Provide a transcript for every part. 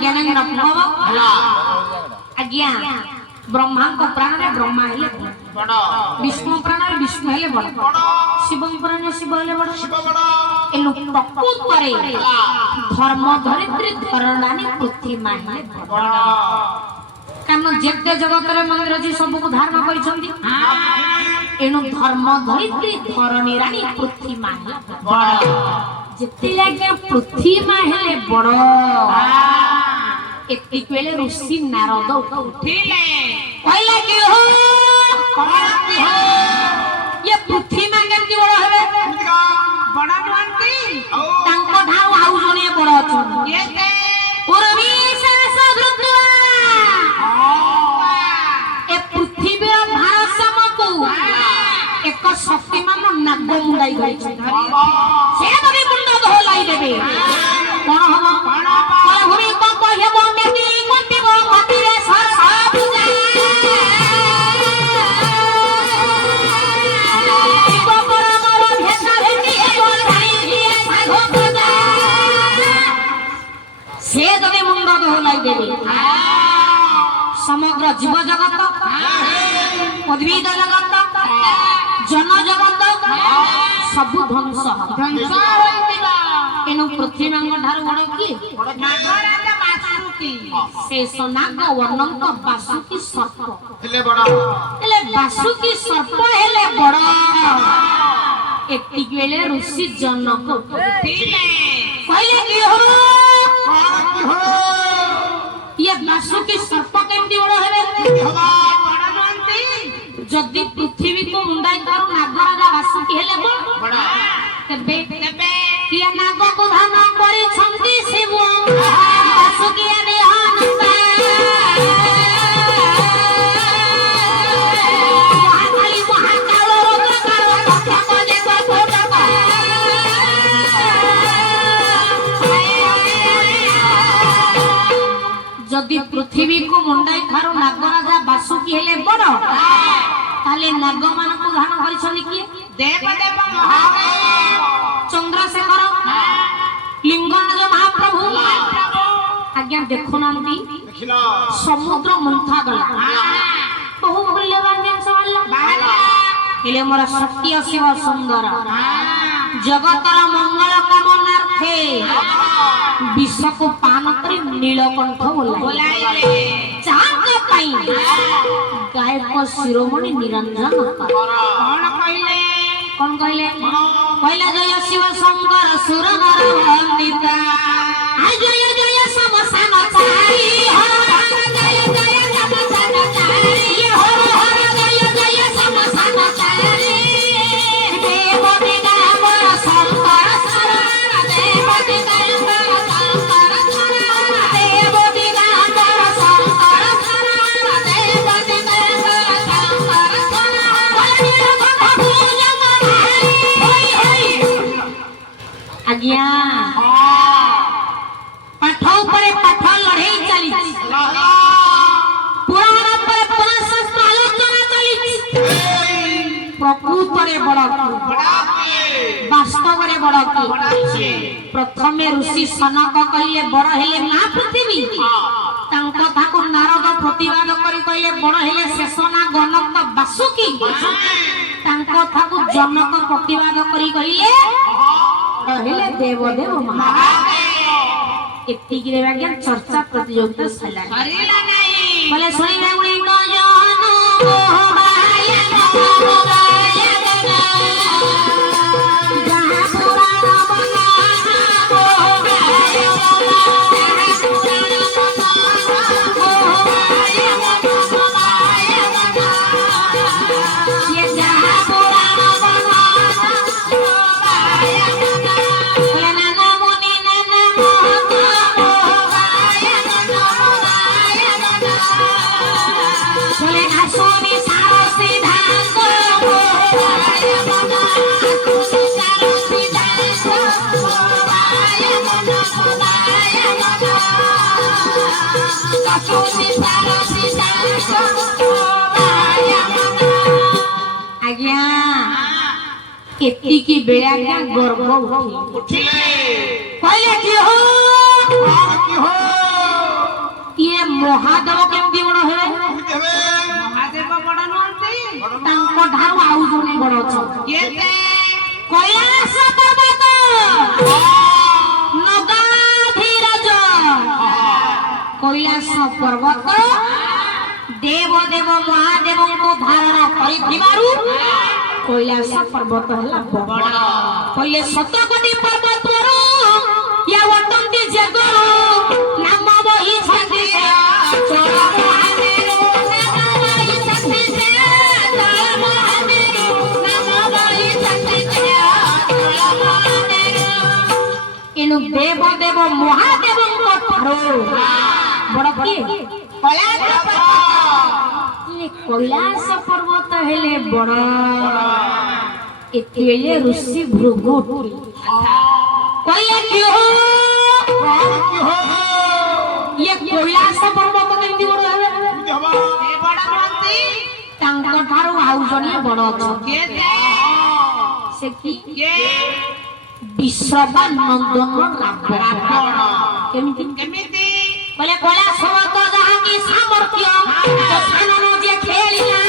ज्ञानेन्द्र प्रभु आज्ञा ब्रह्मा को प्राण रे ब्रह्मा हेले बड़ विष्णु प्राण रे विष्णु हेले बड़ शिव प्राण रे शिव हेले बड़ एनु प्रकृत करे धर्म धरित्री धरणानी पृथ्वी माहे बड़ कारण जेते जगत रे मंदिर जी सब को धारण करिसंती एनु धर्म धरित्री धरणी रानी पृथ्वी माहे बड़ जेते लागे पृथ्वी माहे बड़ एति बेले ऋषि नारद उठिले कहला कि हो ये पृथ्वी में केमती बड़ हेबे बड़ नुहंती तांको ठाउ आउ जने बड़ अछन केते पूर्वी सास धृतवा ए पृथ्वी रो भारसाम को एक शक्तिमान नाग मुंडाई गई से बगे मुंड धोलाई देबे कोन हबो कोन भूमि को कहबो मेती कोटिबो मतिरे सब जा शिव परमर भेसा भेटी एगो धाई दिए साधो पूजा से जगे मुंड धोलाई देबे समग्र जीव जगत उद्भिद जगत जन जगत सब ध्वंस होइबा एनु पृथ्वी मंग ठार बड़ की नागराजा बासुकी शेष नाग वर्णंक बासुकी सर्प हेले बासुकी सर्प हेले बड़ एति गेले ऋषि जनक उठिले कहले कि हो ये बासुकी सर्प केमती बड़ हेबे बड़ मानती जदि पृथ्वी को मुंडाई कर नागराजा बासुकी हेले बड़ तबे किया नाग को धान करी छंती शिव बासुकी रे हनुमान महाकाली महाकाल रोगकार कथा को जे को फोटो जदि पृथ्वी को मुंडाई खारो नागराजा बासुकी हेले बड़ ताले नाग मान को धान करी छनी की देव देव महादेव चंद्रशेखर लिंगराज महाप्रभु आज्ञा देखो नांती समुद्र मंथा गला बहु मूल्यवान जिनस वाला हेले मोर सत्य शिव सुंदर जगतर मंगल कामनार्थे विष को पान करी नीलकंठ बोलाइले चाक पाई गायक शिरोमणि निरंजन कौन कहले कहला जय शिव शंकर सुरनर वंदिता आ जय जय समसान चारी हर जय जय समसान चारी हर जय जय समसान चारी देव दिगंबर शंकर शरण देव दिगंबर शंकर शरण देव दिगंबर शंकर शरण देव दिगंबर शंकर आज्ञा पाठ पर पाठ लड़ाई चली पुराण पर पुराण शास्त्र आलोचना चली प्रकृत रे बड़ वास्तव रे बड़ प्रथमे ऋषि सनक कहले बड़ हेले ना पृथ्वी तांको कथा को नारद प्रतिवाद करी कहले बड़ हेले शेषना गणक बासुकी तांको कथा को जनक प्रतिवाद करी कहले कहले देव देव महादेव एति गिरे आज्ञा चर्चा प्रतियोगिता सरिला नहीं बोले सुनिबे गुणी को जानो मोहबाय मोहबाय जहां पुराण बना मोहबाय ये जहां पुराण बना आज्ञा एतिकी बेला क्या गर्व उठिले कहले कि हो महादेव केमती बड़ हे महादेव बड़ नहंती तांको ढाउ आउ जने बड़ छ केते कैलाश पर्वत नगाधिराज कैलाश पर्वत देव देव महादेव को धारणा करिथिबारु कैलाश पर्वत हला बड़ कहले सतकोटी पर्वत वरु या वटंती जगरो नाम बही छाती चल महादेव नाम बही छाती चल महादेव नाम बही छाती चल महादेव इनु देव देव महादेव को थारो बड़ की कैलाश पर्वत हेले बड़ एतेले ऋषि भृगु कहले क्यों ये कैलाश पर्वत केमती बड़ हेले ए बड़ नहंती तांको ठारो आउ जने बड़ छ केते से की के विश्रवा नंदन रावण केमती केमिति बोले कैलाश पर्वत जहाँ की सामर्थ्य तो साननु जे खेलिला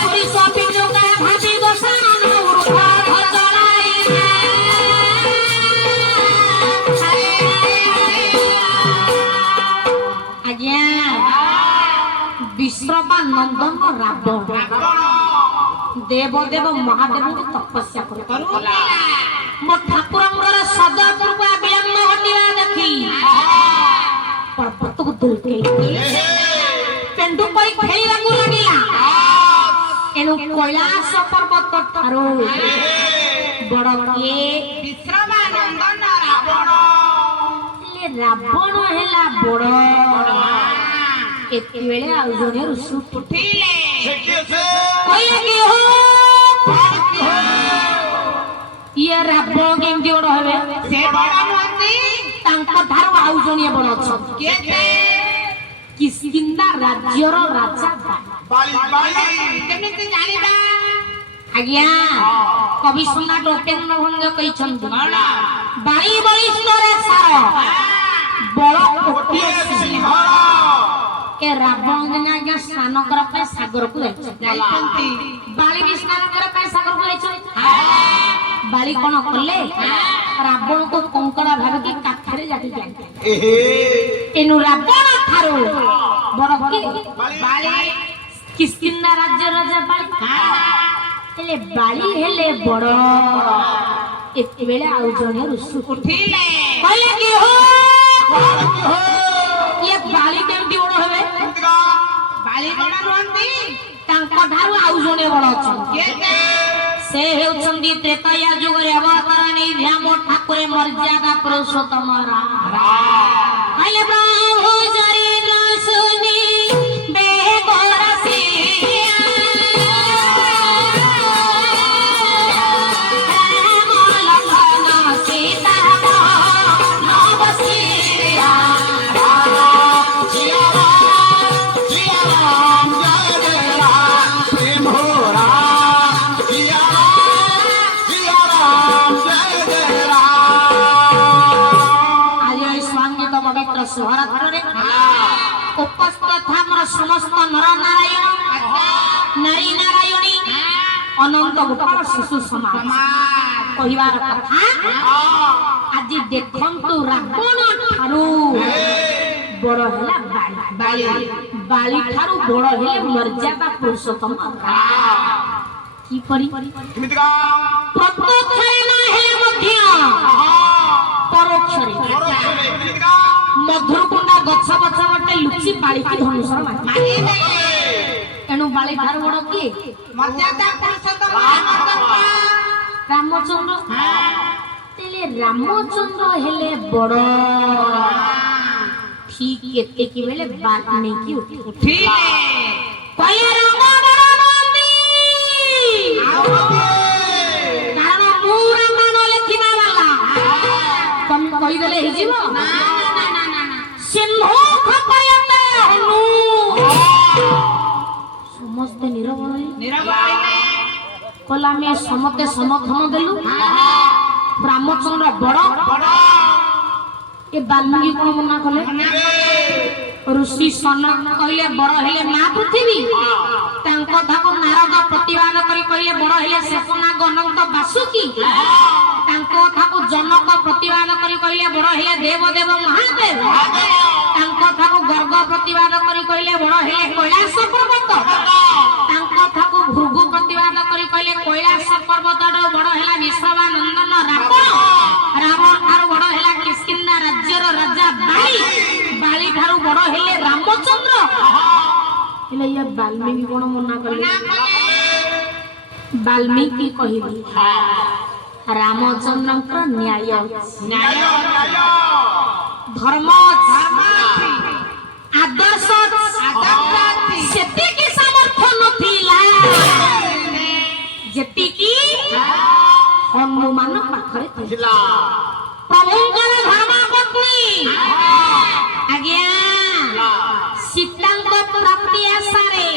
सुरी शॉपिंग जो का भाभी को साननु उठा चलाई आज्ञा विश्रवा नंदन रावण देव देव महादेव तपस्या करुला मो ठाकुरंगर सदपुर को विलंब हटिया देखी पर्वत को दुलके पेंडु पई खेलिला को लागिला एनु कैलाश पर्वत ठारो बड़ के विश्रवानंदन रावण ले रावण हेला बड़ एते बेले आउ जने ऋषि उठिले कहले कि हो ये रावण केमती बड़ हेबे से बड़ नहंती तांको ठारो आउ जने बड़ छ केते किष्किंधा राज्यर राजा केमिति जानिबा आज्ञा कवि सम्राट उपेन्द्र भंग कहिछन्ति बाई बलिष्ठरे सार बड़ कोटि सिंह ए रावण जने आज्ञा स्नान कर पे सागर को जाइछन्ति बाली भी स्नान कर पे सागर को जाइछन्ति बाली कोन कले रावण को कंकड़ा भाबे की काखरे जाति जाय एनु रावण थारो बड़ की बाली किष्किंधा राज्य राजा बाली हेले बाली हेले बड़ एते बेले आउ जने ऋषि उठिले कहले कि हो ये बाली केमती बड़ हेबे बाली बड़ नहंती तांको ठारो आउ जने बड़ छ केते से हेउछन्ति त्रेतया जुगरे अवतरणी भ्याम ठाकुरे मर्यादा पुरुषोत्तम कहले प्रभु चरित्र सुनि बेगरसिया राम लखन सीता नवसिया पवित्र सुहरात्रे उपस्थित था मोर समस्त नर नारायण नारी नारायणी अनंत गोपाल शिशु समाज कहिबार कथा आज देखंतु रावण ठारू बड़ हैला बाली बाली ठारू बड़ हेले मर्यादा पुरुषोत्तम की परी प्रत्यक्ष न हेले मध्य परोक्षरे मधुरकुंडा गछ गछ बटे लुचि बाली की धनुषर मारी एनु बाली ठारू बड़ की मर्यादा पुरुषोत्तम रामचंद्र तेले रामचंद्र हेले बड़ ठीक एते की बेले बात नहीं की उठिले कहले राम बड़बंदी कारण मु रामायण लिखिबा वाला तुम कहि देले हि जीव ना सिंह खपयते हनु समस्त नीरव कहला मैं समते समर्थन देलु रामचंद्र बड़ ए वाल्मीकि कोन मना कले ऋषि सनक कहले बड़ हेले मा पृथ्वी तांको थाको नारद प्रतिवाद करी कहले बड़ हेले शेषनाग अनंत वासुकी तांको थाको जनक प्रतिवाद करी कहले बड़ हेले देवदेव महादेव तांको थाको गर्ग प्रतिवाद करी कहले बड़ हेले कैलाश पर्वत तांको थाको भृगु प्रतिवाद करी कहले कैलाश पर्वत बड़ हेला विश्रवा नंदन रावण रावण थारो बड़ हेला किष्किंधा राज्यर राजा बाली ठारू बड़ हेले रामचंद्र हेले ये वाल्मीकि कोन मना कले वाल्मीकि कहिबी रामचंद्र न्याय धर्म आदर्श सेति की सामर्थ्य नथिला जेति की हनुमान पाखरे थिला प्रभुଙ୍କର धर्मपत्नी आज्ञा सीताଙ୍କ प्राप्ति आशारे